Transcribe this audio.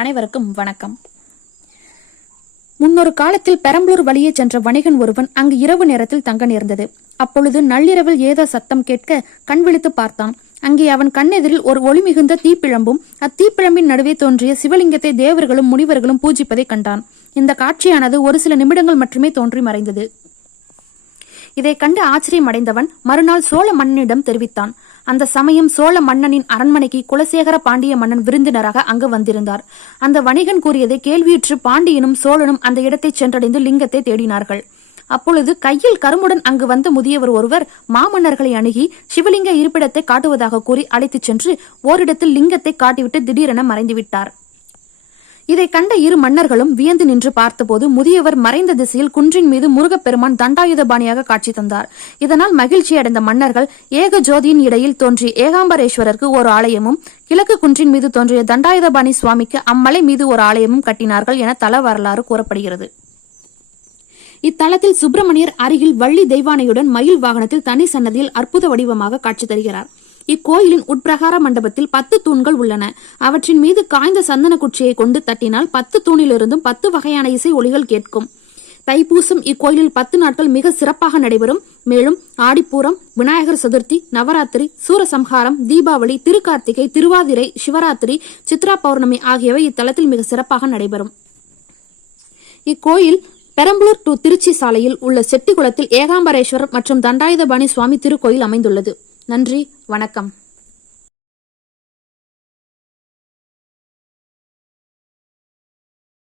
அனைவருக்கும் வணக்கம். முன்னொரு காலத்தில் பெரம்பலூர் வழியே சென்ற வணிகன் ஒருவன் அங்கு இரவு நேரத்தில் தங்க நேர்ந்தது. அப்பொழுது நள்ளிரவில் ஏதோ சத்தம் கேட்க கண் விழித்து பார்த்தான். அங்கே அவன் கண்ணெதிரில் ஒரு ஒளி மிகுந்த தீப்பிழம்பும் அத்தீப்பிழம்பின் நடுவே தோன்றிய சிவலிங்கத்தை தேவர்களும் முனிவர்களும் பூஜிப்பதை கண்டான். இந்த காட்சியானது ஒரு சில நிமிடங்கள் மட்டுமே தோன்றி மறைந்தது. இதை கண்டு ஆச்சரியம் அடைந்தவன் மறுநாள் சோழ மன்னனிடம் தெரிவித்தான். அந்த சமயம் சோழ மன்னனின் அரண்மனைக்கு குலசேகர பாண்டிய மன்னன் விருந்தினராக அங்கு வந்திருந்தார். அந்த வணிகன் கூறியதை கேள்வியுற்று பாண்டியனும் சோழனும் அந்த இடத்தை சென்றடைந்து லிங்கத்தை தேடினார்கள். அப்பொழுது கையில் கருமுடன் அங்கு வந்த முதியவர் ஒருவர் மாமன்னர்களை அணுகி சிவலிங்க இருப்பிடத்தை காட்டுவதாக கூறி அழைத்துச் சென்று ஓரிடத்தில் லிங்கத்தை காட்டிவிட்டு திடீரென மறைந்துவிட்டார். இதை கண்ட இரு மன்னர்களும் வியந்து நின்று பார்த்தபோது முதியவர் மறைந்த திசையில் குன்றின் மீது முருகப்பெருமான் தண்டாயுதபாணியாக காட்சி தந்தார். இதனால் மகிழ்ச்சி அடைந்த மன்னர்கள் ஏக ஜோதியின் இடையில் தோன்றிய ஏகாம்பரேஸ்வரருக்கு ஒரு ஆலயமும் கிழக்கு குன்றின் மீது தோன்றிய தண்டாயுதபாணி சுவாமிக்கு அம்மலை மீது ஒரு ஆலயமும் கட்டினார்கள் என தல வரலாறு கூறப்படுகிறது. இத்தலத்தில் சுப்பிரமணியர் அருகில் வள்ளி தெய்வானையுடன் மயில் வாகனத்தில் தனி சன்னதியில் அற்புத வடிவமாக காட்சி தருகிறார். இக்கோயிலின் உட்பிரகார மண்டபத்தில் 10 தூண்கள் உள்ளன. அவற்றின் மீது காய்ந்த சந்தன குச்சியை கொண்டு தட்டினால் 10 தூணிலிருந்தும் 10 வகையான இசை ஒலிகள் கேட்கும். தைப்பூசம் இக்கோயிலில் 10 நாட்கள் மிக சிறப்பாக நடைபெறும். மேலும் ஆடிப்பூரம், விநாயகர் சதுர்த்தி, நவராத்திரி, சூரசம்ஹாரம், தீபாவளி, திருக்கார்த்திகை, திருவாதிரை, சிவராத்திரி, சித்ரா பௌர்ணமி ஆகியவை இத்தலத்தில் மிக சிறப்பாக நடைபெறும். இக்கோயில் பெரம்பலூர் டு திருச்சி சாலையில் உள்ள செட்டிக்குளத்தில் ஏகாம்பரேஸ்வரர் மற்றும் தண்டாயுதபாணி சுவாமி திருக்கோயில் அமைந்துள்ளது. நன்றி, வணக்கம்.